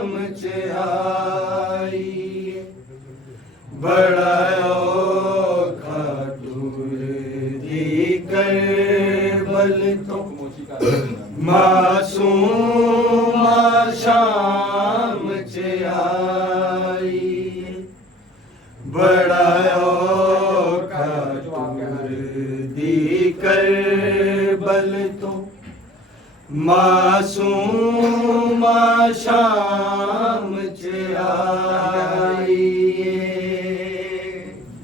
शाम च आई बड़ा औखा टूर दी करबल तो मासूमा शाम च आई बड़ा औखा टूर दी करबल तो मासूमा शाम च आई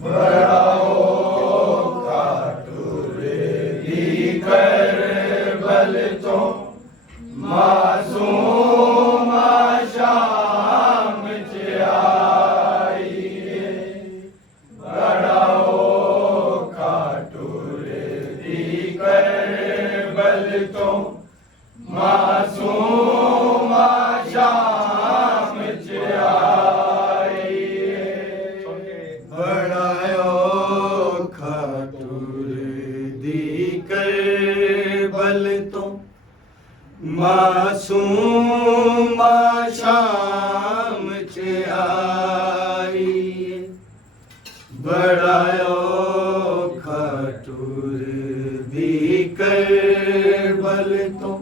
बड़ा औखा टूर दी करबल तो मासूमा शाम च आई बड़ा औखा टूर दी करबल तो मासूमा शाम च आई बड़ा औखा टूर दी करबल तो मासूमा शाम च आई बड़ा औखा टूर दी करबल तो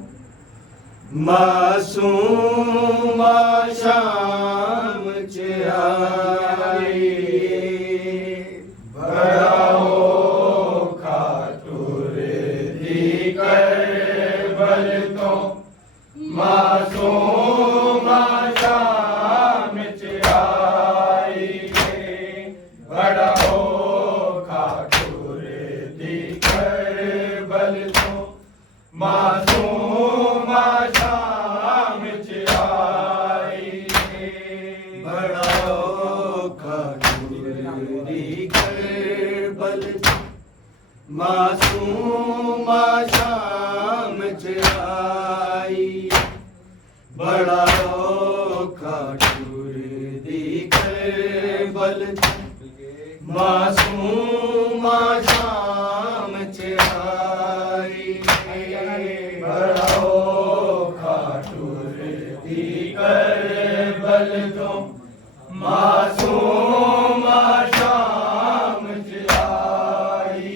मासूमा शाम च आई बड़ा औखा टूर दी करबल तो मासूमा शाम च आई बड़ा औखा टूर दी करबल तो मासूमा शाम च आई बड़ा औखा टूर दी करबल मासूमा शाम च आई बड़ा औखा टूर दी करबल मासूमा शाम च आई बड़ा औखा टूर दी करबल तो मासूमा शाम च आई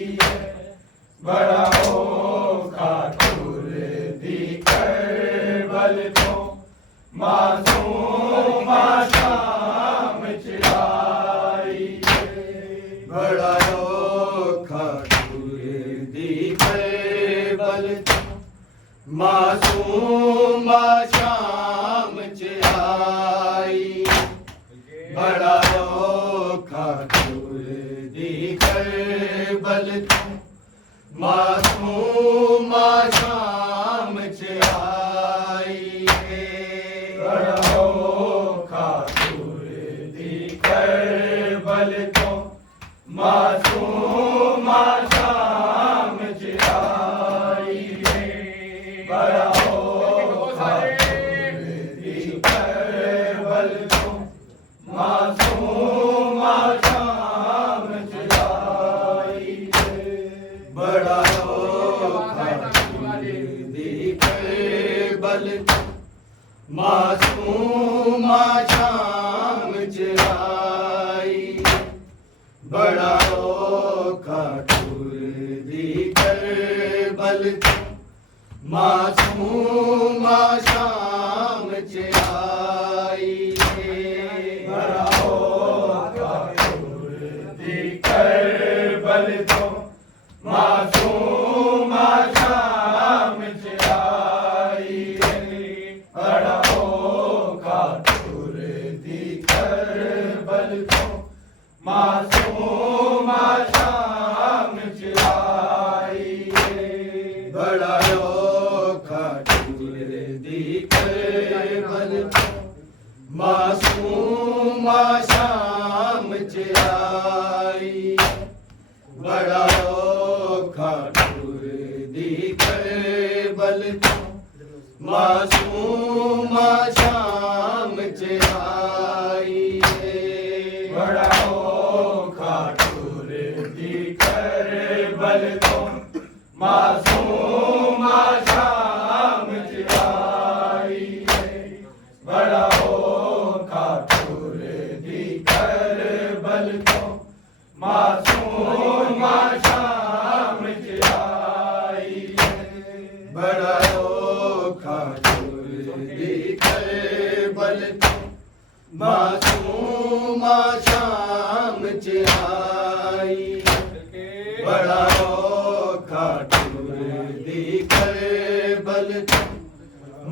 बड़ा औखा टूर दी करबल तो मासूमा शाम च आई बड़ा औखा टूर दी करबल मासूमा शाम च आई बड़ा औखा टूर दी करबल मासूमा शाम च आई बड़ा औखा टूर दी करबल तो मासूमा शाम च आई बड़ा औखा टूर दी करबल तो मासूमा शाम च आई बड़ा औखा टूर दी करबल मासूमा शाम च आई बड़ा औखा टूर दी करबल मासूमा शाम च आई बड़ा औखा टूर दी करबल तो मासूमा शाम च आई बड़ा औखा टूर दी करबल तो मासूमा शाम च आई बड़ा औखा टूर दी करबल मासूमा शाम च आई बड़ा औखा टूर दी करबल मासूमा शाम च आई बड़ा औखा टूर दी करबल मासूमा शाम च आई बड़ा मासूमा शाम च आई बड़ा औखा टुर दी करे बल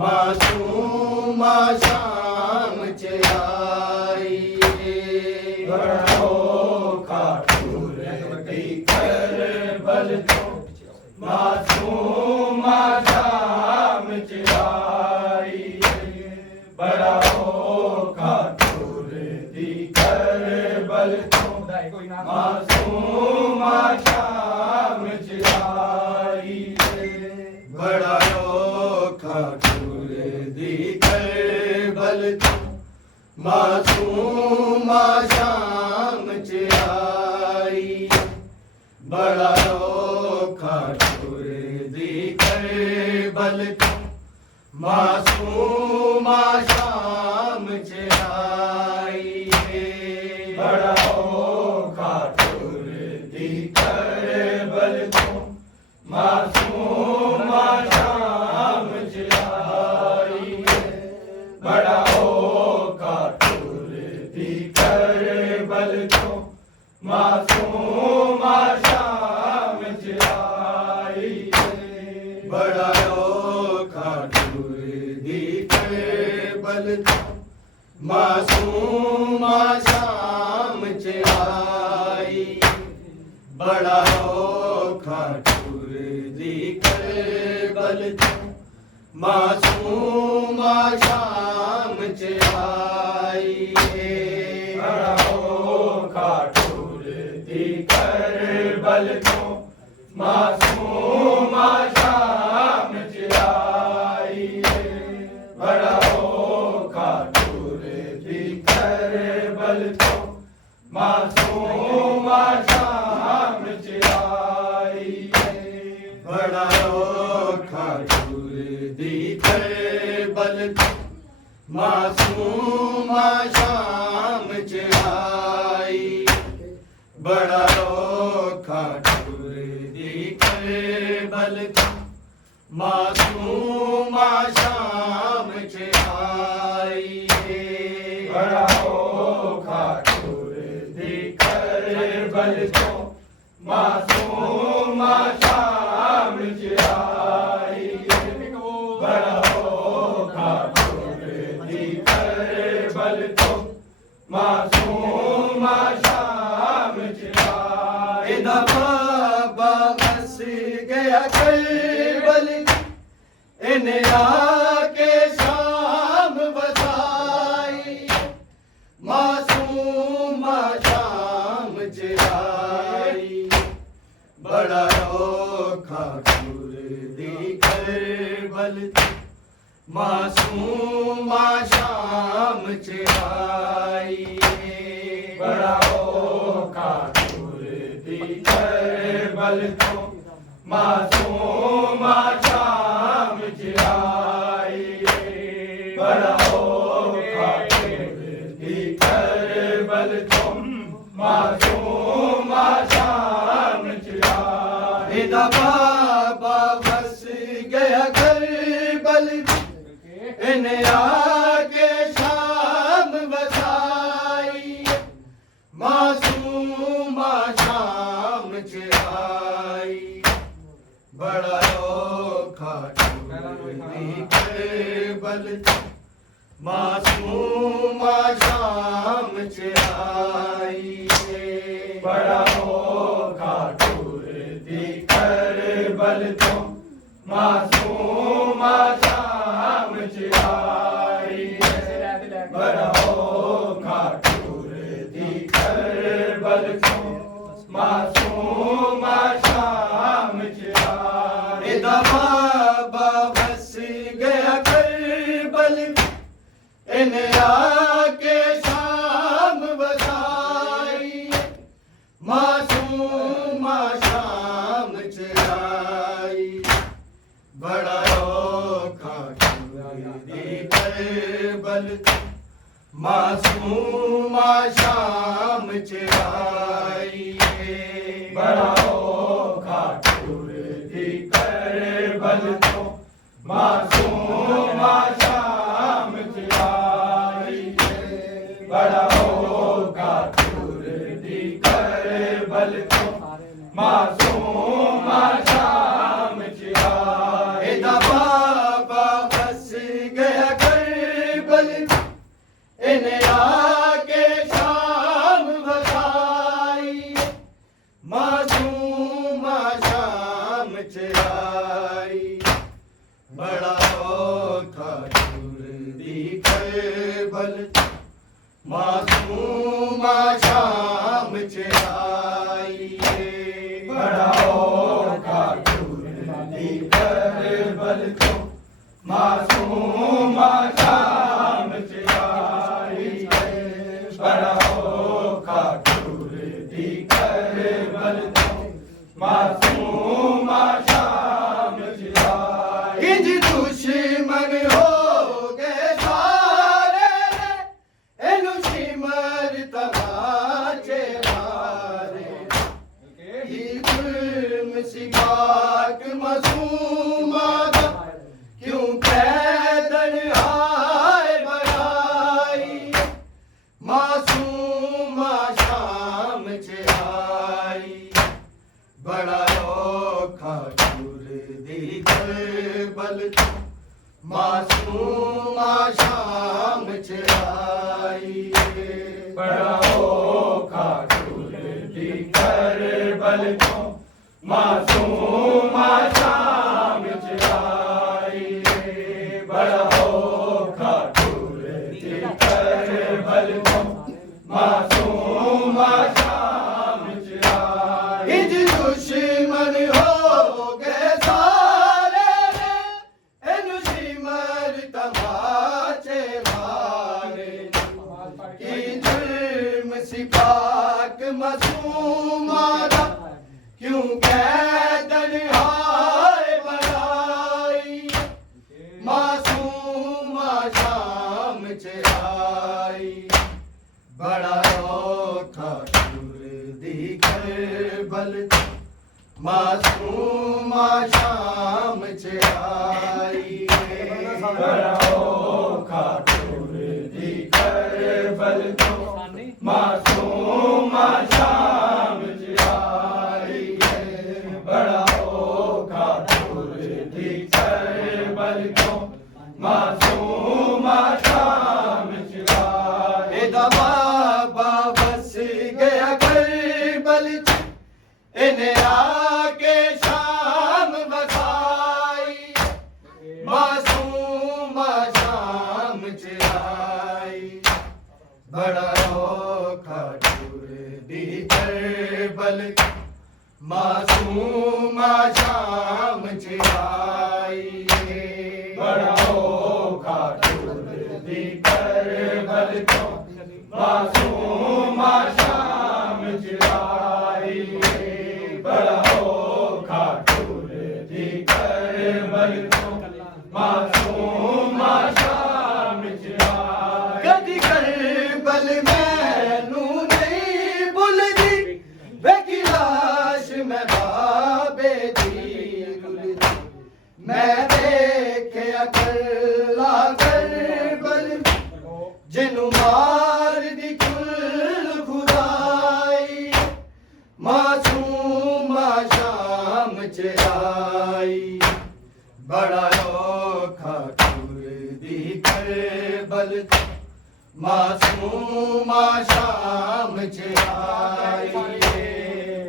मासूमा शाम च आई बड़ा औखा टुर दी करे बल मासूमा शाम च आई बड़ा औखा टुर दी करे बल मासूमा शाम च आई बड़ा औखा टुर दी करे बल मासूमा शाम च आई बड़ा औखा टुर दी करे बल मासूमा शाम च आई बड़ा औखा टुर दी करे बल मासूमा शाम च आई बड़ा औखा टुर दी करे बल मासूमा शाम च आई बड़ा औखा टुर दी करे बल मासूमा शाम च आई बड़ा औखा टुर दी करे बल मासूमा शाम च आई बड़ा औखा टुर दी करे बल मासूमा शाम च आई बड़ा औखा टुर दी करे बल मासूमा शाम च आई बड़ा औखा टुर दी करे बल मासूमा शाम च आई बड़ा औखा टुर दी करे बल मासूमा शाम च आई बड़ा औखा टुर दी करे बल मासूमा शाम च आई बड़ा औखा टुर दी करे बल मासूमा शाम च आई बाबा हंस गया करबल इन्हें आके शाम बसाई मासूमा शाम च आई बड़ा औखा टुर दी करबल मासूमा शाम च आई बड़ा औखा टुर दी करबल मासूमा शाम च आई बड़ा औखा टुर दी करबल मासूमा शाम च आई बाबा बस गया करबल इन्हें आके शाम बसाई मासूमा शाम च आई बड़ा औखा टुर दी करबल मासूमा शाम च आई बड़ा औखा टुर दी करबल मासूमा शाम च आई बड़ा औखा टुर दी करबल मासूमा शाम च आई बाबा बस गया करबल इन्हें आके शाम बसाई मासूमा शाम च आई बड़ा औखा टुर दी करबल मासूमा शाम च आई बड़ा औखा टुर दी करबल मासूमा शाम च आई बड़ा होगा टूर दी कर बल तो मासूम शाम चिराए बाबा बस गया कर बल इन्हें आके शाम बसाई मासूम शाम चिराई बड़ा होगा टूर दी कर बल मासूम शाम चिराई बड़ा होगा टूर दी कर बल तो मासूम शाम चिराई बड़ा होगा टूर दी कर बल तो मासूम शाम चिराई इंज दुश्मन हो गए सारे एनु सिमर तमाचे मारे ये जुल्म सिखाक मासूमा दा क्यों कैदन हाय बड़ाई मासूम शाम चिराई बड़ा औखा टूर दी कर बल मासूम शाम चिराई बड़ा औखा टूर दी कर बल मासूम शाम चिराई बड़ा औखा टूर दी कर बल मासूम शाम चिराई इंज दुश्मन हो गए सारे एनु सिमर तमाचे मारे की जुल्म सिपाक मासूमा दा क्यों कैदन हाय बड़ाई मासूम शाम चिराई बड़ा औखा टूर दी कर बल मासूम शाम चिराई बड़ा औखा टूर दी कर बल मासूम शाम चिराई बड़ा औखा टूर दी कर बल मासूम शाम चिराई बाबा बस गया कर बल इन्हें आके शाम बसाई मासूम शाम चिराई बड़ा औखा टूर दी कर बल मासूम शाम चिराई बड़ा औखा टूर दी कर बल मासूम शाम चिराई बड़ा औखा टूर दी कर बल मासूम शाम चिराई कदी कर बल मैनू नहीं भुलदी वेखी लाश मैं बाबे दी रुलदी मैं देखिया कल्ला कर बल जिन्नू मार दी कुल खुदाई मासूम शाम चिराई बड़ा औखा टूर दी कर बल मासूम शाम चिराई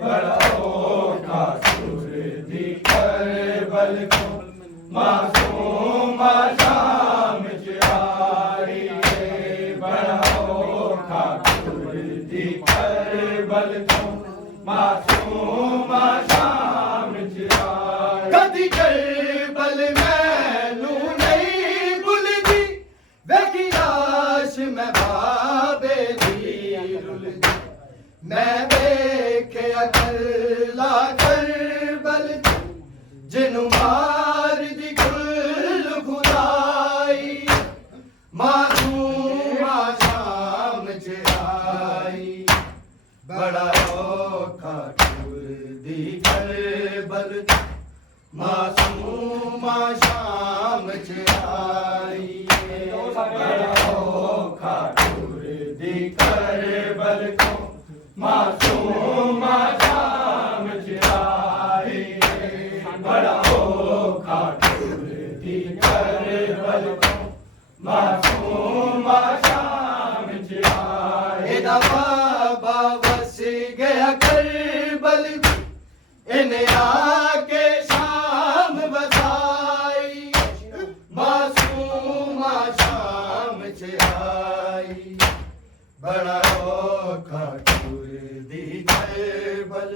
बड़ा औखा टूर दी कर बल मासूम शाम चिराई बड़ा औखा टूर दी कर बल मासूम शाम चिराई कदी कर बल मैनू नहीं भुलदी वेखी लाश मैं बाबे दी रुलदी मैं देखिया कल्ला कर बल जिन्नू मार दी कुल खुदाई मासूम शाम चिराई बड़ा औखा टूर दी कर बल मासूम शाम चिराई बड़ा औखा टूर दी करबल को मासूम शाम चिराई बड़ा औखा टूर दी करबल को मासूम शाम चिराई बाबा बस गया करबल इन आके शाम बसाई मासूम शाम चिराई बड़ा औखा टूर दी करबल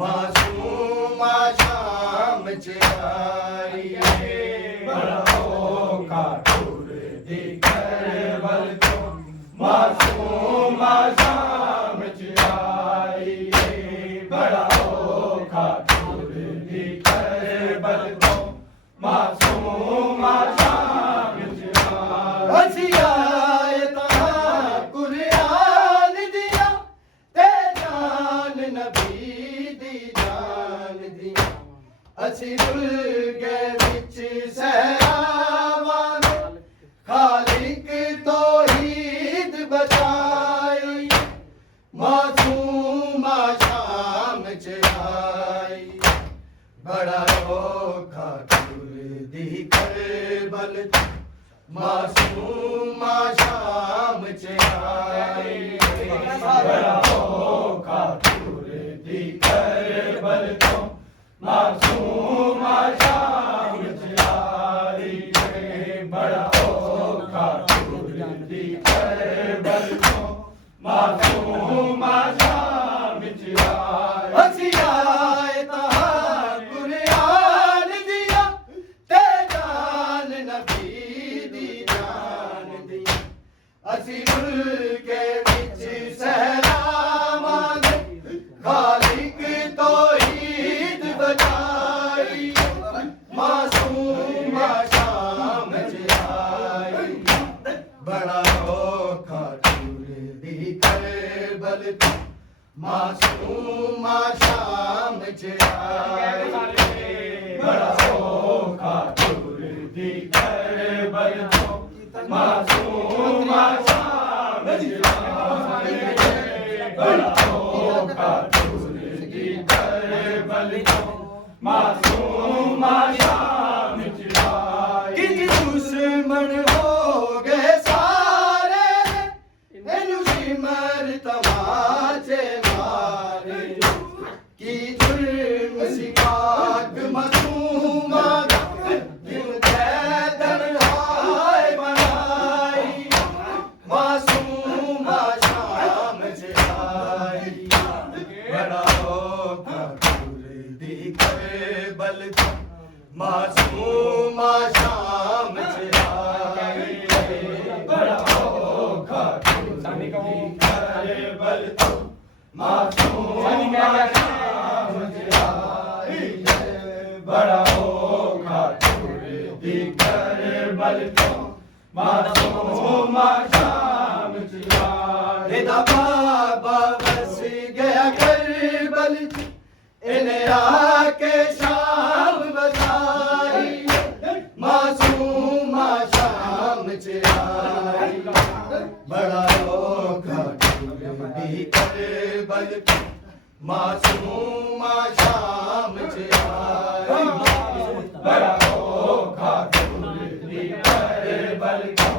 मासूम शाम चिराई बड़ा औखा टूर दी करबल को मासूम शाम चिराई बड़ा औखा टूर दी करबल को मासूम शाम चिराई हसियाए तहाँ कुरान दिया ते जान नबी दी जान दिया असी रुल गए विच सहरावां खालिक तौहीद बचाई मासूम शाम चिराई बड़ा औखा टूर दी करबल मासूम शाम चिराई बड़ा औखा टूर दी करबल को मासूम शाम चिराई बड़ा औखा टूर दी करबल को मासूम शाम चिराई हसियाए तहाँ कुरान दिया ते जान नबी दी जान दिया असी मुल्के विच सहरावां खालिक तौहीद बचाई मासूम शाम चिराई बड़ा औखा टूर दी करबल मासूम शाम चिराई बड़ा औखा टूर दी करबल को मासूम शाम चिराई बड़ा औखा टूर दी करबल को मासूम शाम चिराई कि दुश्मन हो गए सारे इनु सिमर तमाचे मारे कि जुर्म सिकाक मासूमा दिन कैदन हाय बनाई मासूम शाम चिराई बड़ा औखा टूर दी करबल मासूम शाम चिराई बड़ा औखा टूर दी करबल को मासूम शाम चिराई बड़ा औखा टूर दी करबल को मासूम शाम चिराई बाबा बस गया करबल इन आके शाम बसाई मासूम शाम चिराई बड़ा औखा टूर दी करबल मासूम शाम चिराई बड़ा औखा टूर दी करबल को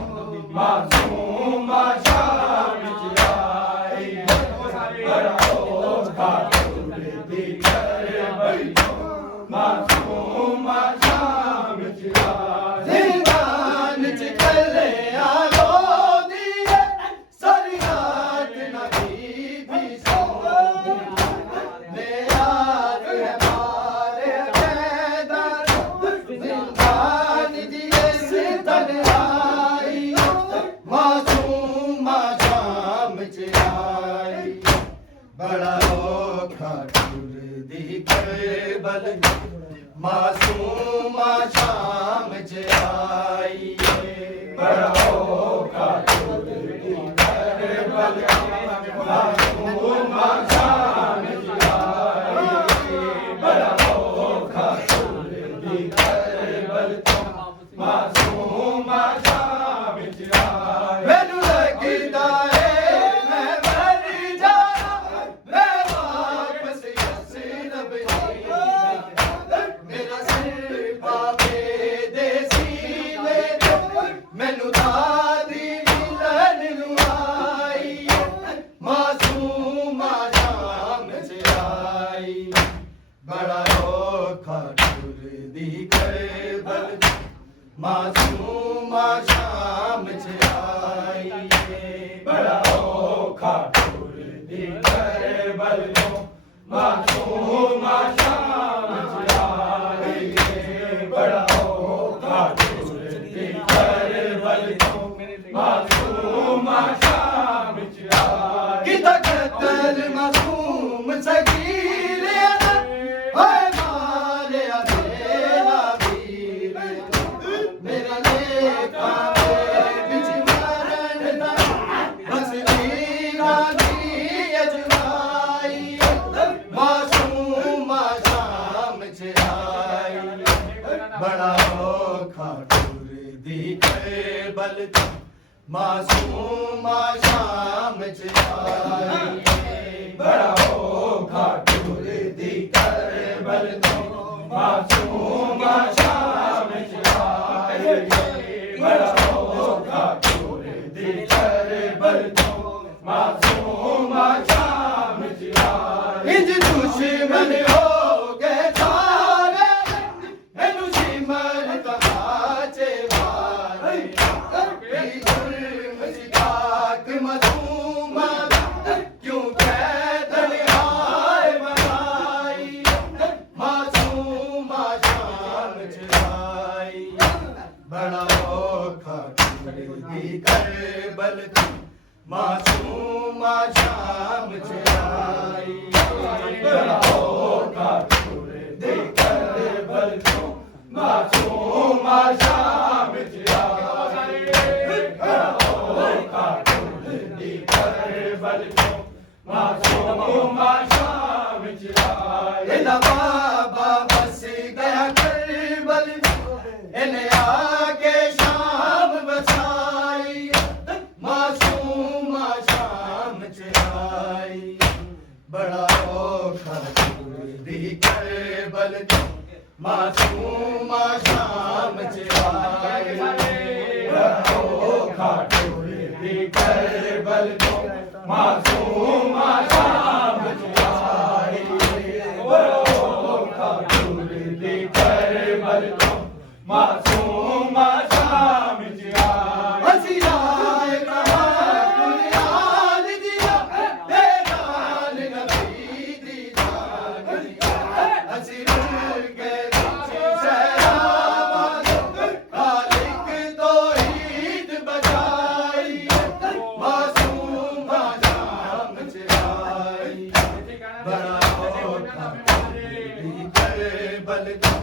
मासूम शाम चिराई बड़ा औखा टूर दी करबल को मासूम शाम चिराई जिंदान च कले आलो दिए सरियात नबी दी सो मेरा हमारे कैदार जिंदान दिए सितन आई मासूम शाम चिराई बड़ा औखा टूर दी करबल मासूम शाम चिराई बड़ा औखा टूर दी करबल को मासूम शाम चिराई बड़ा औखा टूर दी करबल को मासूम शाम चिराई मैनू लगदा है मासूमा शाम च आई बड़ा होगा टूर दी करबल तो मासूमा शाम च आई बड़ा होगा टूर दी करबल तो मासूमा शाम च आई इंज दुश्मन हो गए सारे मैनू सिमर तमाचे वारे की जुर्म सिकाक मासूमा क्यों कैदन हाय बनाई मासूमा शाम च आई बड़ा औखा दी करबल तो मासूमा शाम च आई बड़ा होगा टूर दी करबल तो मासूमा शाम च आई बड़ा होगा टूर दी करबल तो मासूमा शाम च आई इना बाबा बस गया करबल इन्हें आके शाम बसाई मासूमा शाम च आई बड़ा औखा दी करबल तो मासूमा शाम च आई बड़ा होगा टूर दी करबल तो मासूमा शाम च आई बड़ा होगा टूर दी करबल तो मासूमा शाम च आई हसीनाए कहाँ बुनियाद दिया बेगान नबी दी जान हसीन के बीच सहराबाद खालिक तौहीद बजाई मासूमा शाम च आई बड़ा औखा दी करबल तो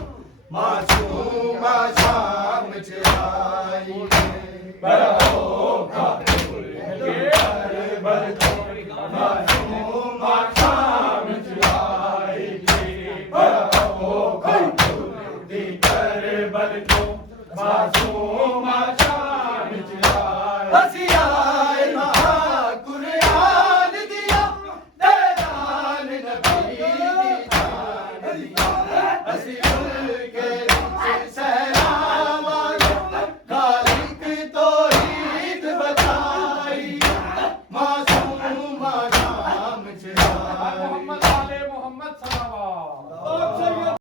मासूमा शाम च आई बड़ा होगा टूर दी करबल तो मासूमा शाम च आई बड़ा होगा टूर दी करबल तो मासूमा